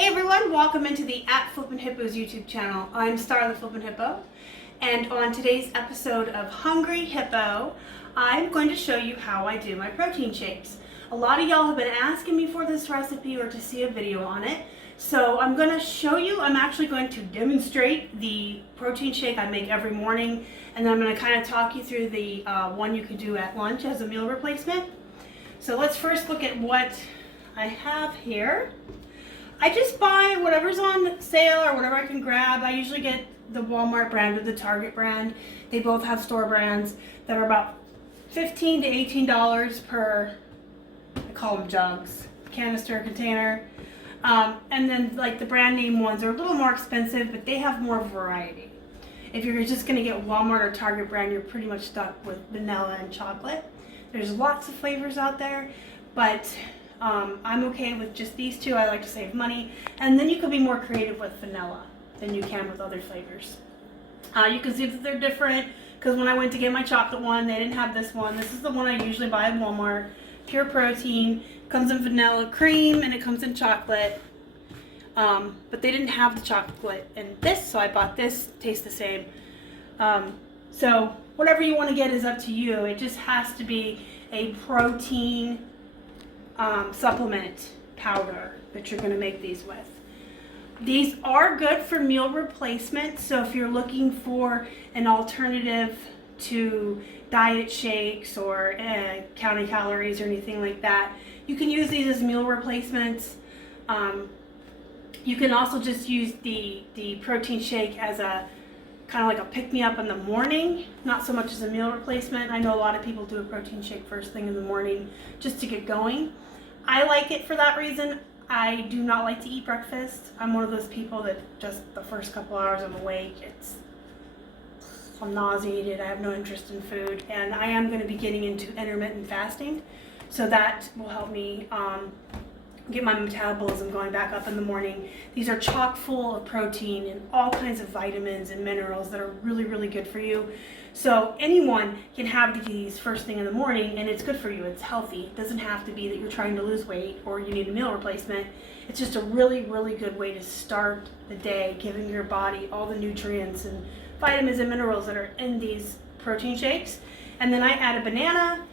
Hey everyone, welcome into the Flippin' Hippos YouTube channel. I'm Star the Flippin' Hippo, and on today's episode of Hungry Hippo, I'm going to show you how I do my protein shakes. A lot of y'all have been asking me for this recipe or to see a video on it, so I'm going to show you. I'm actually going to demonstrate the protein shake I make every morning, and then I'm going to kind of talk you through the one you can do at lunch as a meal replacement. So let's first look at what I have here. I just buy whatever's on sale or whatever I can grab. I usually get the Walmart brand or the Target brand. They both have store brands that are about $15 to $18 per, I call them jugs, canister, container. And then like the brand name ones are a little more expensive, but they have more variety. If you're just gonna get Walmart or Target brand, you're pretty much stuck with vanilla and chocolate. There's lots of flavors out there, but I'm okay with just these two. I like to save money, and then you can be more creative with vanilla than you can with other flavors. You can see that they're different because when I went to get my chocolate one, they didn't have this one. This is the one I usually buy at Walmart. Pure protein, comes in vanilla cream, and it comes in chocolate. But they didn't have the chocolate in this, so I bought this. Tastes the same. So whatever you want to get is up to you. It just has to be a protein supplement powder that you're going to make these with. These are good for meal replacement, so if you're looking for an alternative to diet shakes or counting calories or anything like that, you can use these as meal replacements. You can also just use the protein shake as a kind of like a pick-me-up in the morning, not so much as a meal replacement. I know a lot of people do a protein shake first thing in the morning just to get going. I like it for that reason. I do not like to eat breakfast. I'm one of those people that just the first couple hours I'm awake, I'm nauseated, I have no interest in food, and I am going to be getting into intermittent fasting, so that will help me get my metabolism going back up in the morning. These are chock full of protein and all kinds of vitamins and minerals that are really, really good for you. So anyone can have these first thing in the morning, and it's good for you. It's healthy. It doesn't have to be that you're trying to lose weight or you need a meal replacement. It's just a really, really good way to start the day, giving your body all the nutrients and vitamins and minerals that are in these protein shakes. And then I add a banana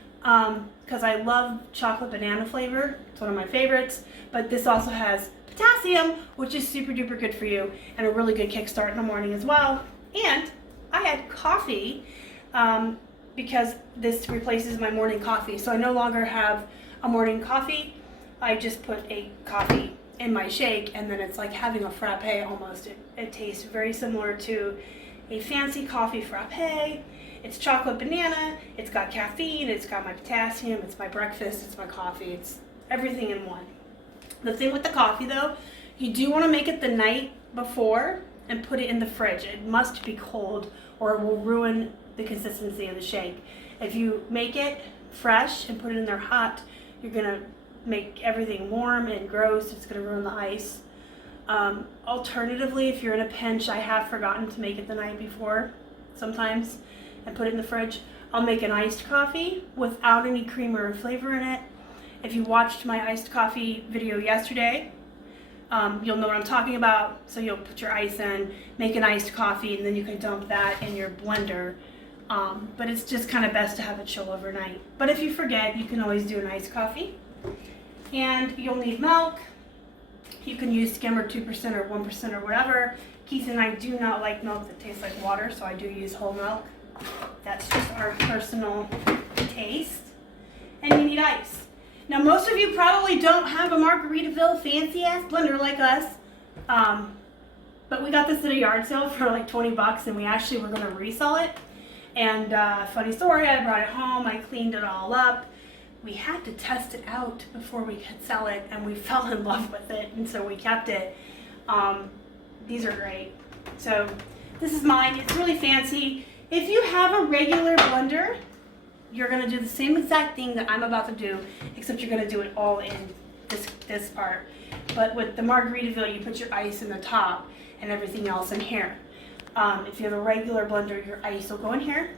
because I love chocolate banana flavor. It's one of my favorites. But this also has potassium, which is super duper good for you, and a really good kickstart in the morning as well. And I add coffee because this replaces my morning coffee. So I no longer have a morning coffee. I just put a coffee in my shake, and then it's like having a frappe almost. It tastes very similar to a fancy coffee frappe. It's chocolate banana, it's got caffeine, it's got my potassium, it's my breakfast, it's my coffee, it's everything in one. The thing with the coffee though, you do want to make it the night before and put it in the fridge. It must be cold or it will ruin the consistency of the shake. If you make it fresh and put it in there hot, you're going to make everything warm and gross. It's going to ruin the ice. Alternatively, if you're in a pinch, I have forgotten to make it the night before sometimes and put it in the fridge. I'll make an iced coffee without any cream or flavor in it. If you watched my iced coffee video yesterday, you'll know what I'm talking about. So you'll put your ice in, make an iced coffee, and then you can dump that in your blender. But it's just kind of best to have it chill overnight. But if you forget, you can always do an iced coffee. And you'll need milk. You can use skim or 2% or 1% or whatever. Keith and I do not like milk that tastes like water, so I do use whole milk. That's just our personal taste. And you need ice. Now, most of you probably don't have a Margaritaville fancy-ass blender like us, but we got this at a yard sale for like 20 bucks, and we actually were going to resell it. And funny story, I brought it home, I cleaned it all up. We had to test it out before we could sell it, and we fell in love with it, and so we kept it. These are great. So this is mine. It's really fancy. If you have a regular blender, you're going to do the same exact thing that I'm about to do, except you're going to do it all in this part. But with the Margaritaville, you put your ice in the top and everything else in here. If you have a regular blender, your ice will go in here.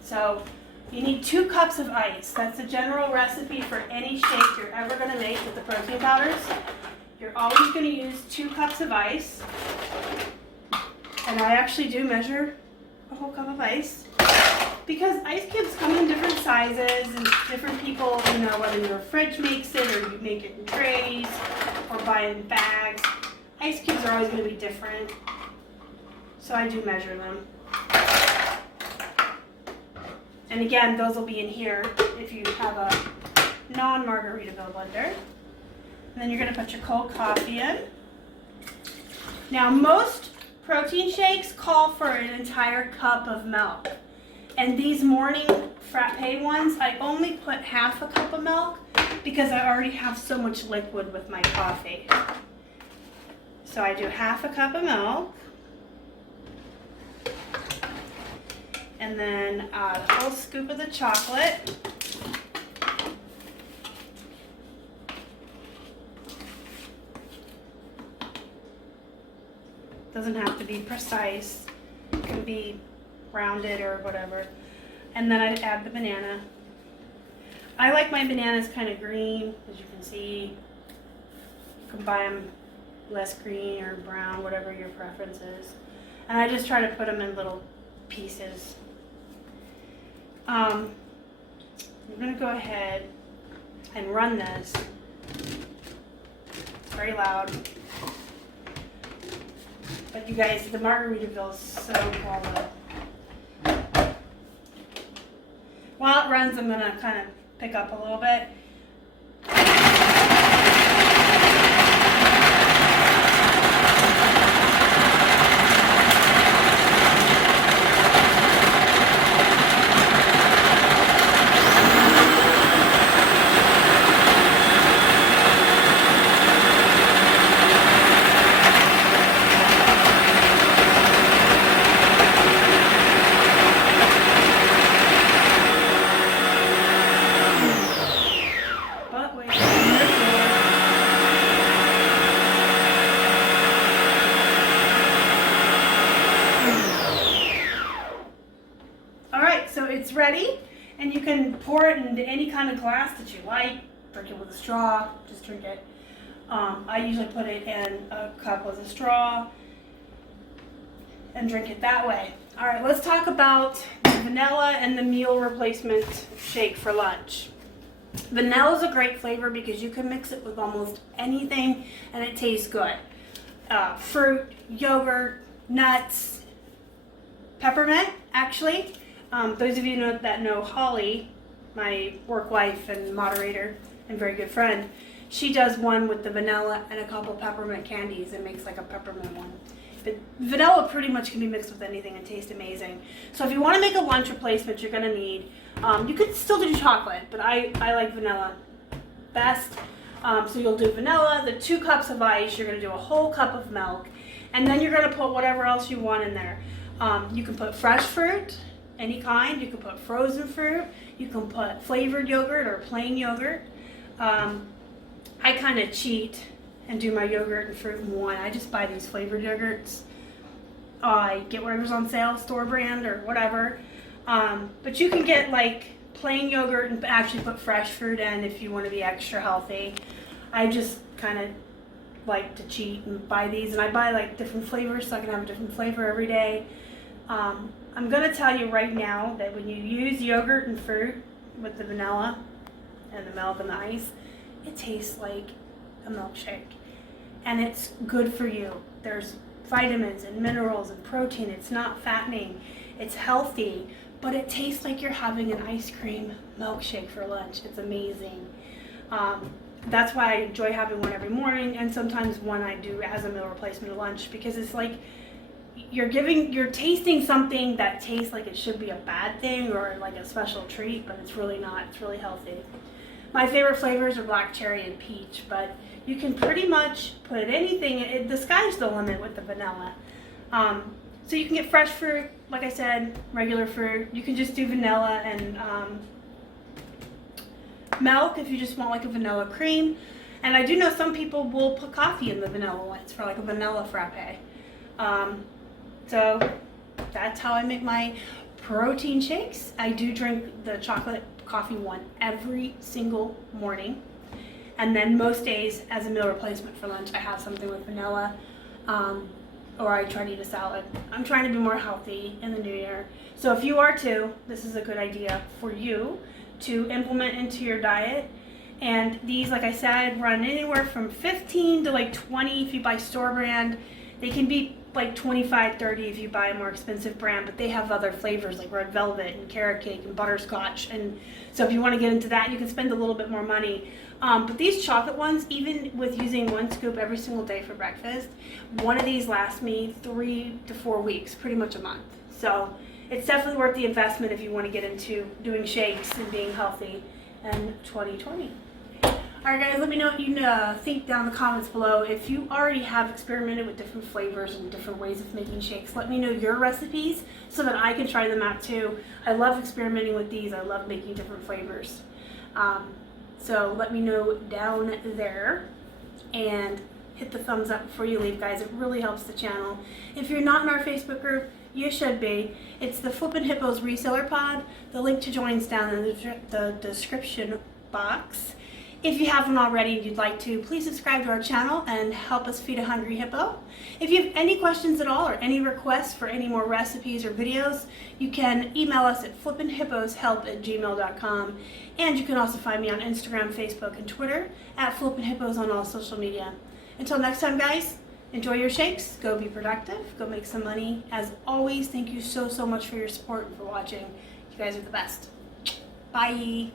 So you need 2 cups of ice. That's a general recipe for any shake you're ever going to make with the protein powders. you're always going to use 2 cups of ice. And I actually do measure a whole cup of ice because ice cubes come in different sizes and different people, you know, whether your fridge makes it or you make it in trays or buy it in bags. Ice cubes are always going to be different. So I do measure them. And again, those will be in here if you have a non-Margaritaville blender. And then you're going to put your cold coffee in. Now, most protein shakes call for an entire cup of milk. And these morning Frappe ones, I only put half a cup of milk because I already have so much liquid with my coffee. So I do half a cup of milk. And then a whole scoop of the chocolate. Doesn't have to be precise. It can be rounded or whatever. And then I add the banana. I like my bananas kind of green, as you can see. You can buy them less green or brown, whatever your preference is. And I just try to put them in little pieces. I'm going to go ahead and run this. It's very loud. But you guys, the Margaritaville is so cool. While it runs, I'm going to kind of pick up a little bit. It's ready, and you can pour it into any kind of glass that you like. Drink it with a straw, just drink it. I usually put it in a cup with a straw and drink it that way. All right, let's talk about the vanilla and the meal replacement shake for lunch. Vanilla is a great flavor because you can mix it with almost anything and it tastes good. Fruit, yogurt, nuts, peppermint, actually. Those of you that know Holly, my work wife and moderator and very good friend, she does one with the vanilla and a couple peppermint candies and makes like a peppermint one. But vanilla pretty much can be mixed with anything and taste amazing. So if you want to make a lunch replacement, you're going to need, you could still do chocolate, but I like vanilla best. So you'll do vanilla, the 2 cups of ice, you're going to do a whole cup of milk, and then you're going to put whatever else you want in there. You can put fresh fruit, any kind. You can put frozen fruit. You can put flavored yogurt or plain yogurt. I kind of cheat and do my yogurt and fruit in one. I just buy these flavored yogurts. I get whatever's on sale, store brand or whatever. But you can get like plain yogurt and actually put fresh fruit in if you want to be extra healthy. I just kind of like to cheat and buy these, and I buy like different flavors so I can have a different flavor every day. I'm going to tell you right now that when you use yogurt and fruit with the vanilla and the milk and the ice, it tastes like a milkshake. And it's good for you. There's vitamins and minerals and protein. It's not fattening. It's healthy, but it tastes like you're having an ice cream milkshake for lunch. It's amazing. That's why I enjoy having one every morning, and sometimes one I do as a meal replacement at lunch, because it's like you're tasting something that tastes like it should be a bad thing or like a special treat, but it's really not. It's really healthy. My favorite flavors are black cherry and peach, but you can pretty much put anything. The sky's the limit with the vanilla. So you can get fresh fruit, like I said, regular fruit. You can just do vanilla and milk if you just want like a vanilla cream. And I do know some people will put coffee in the vanilla ones for like a vanilla frappe. So that's how I make my protein shakes. I do drink the chocolate coffee one every single morning. And then most days as a meal replacement for lunch, I have something with vanilla, or I try to eat a salad. I'm trying to be more healthy in the new year. So if you are too, this is a good idea for you to implement into your diet. And these, like I said, run anywhere from 15 to like 20 if you buy store brand. They can be like 25, 30 if you buy a more expensive brand, but they have other flavors like red velvet and carrot cake and butterscotch. And so if you want to get into that, you can spend a little bit more money. But these chocolate ones, even with using 1 scoop every single day for breakfast, one of these lasts me 3 to 4 weeks, pretty much a month. So it's definitely worth the investment if you want to get into doing shakes and being healthy in 2020. Alright guys, let me know what you think down in the comments below. If you already have experimented with different flavors and different ways of making shakes, let me know your recipes so that I can try them out too. I love experimenting with these. I love making different flavors. So let me know down there, and hit the thumbs up before you leave, guys. It really helps the channel. If you're not in our Facebook group, you should be. It's the Flippin' Hippos Reseller Pod. The link to join is down in the description box. If you haven't already and you'd like to, please subscribe to our channel and help us feed a hungry hippo. If you have any questions at all or any requests for any more recipes or videos, you can email us at flippinhipposhelp@gmail.com. And you can also find me on Instagram, Facebook, and Twitter at flippinhippos on all social media. Until next time, guys, enjoy your shakes, go be productive, go make some money. As always, thank you so much for your support and for watching. You guys are the best. Bye.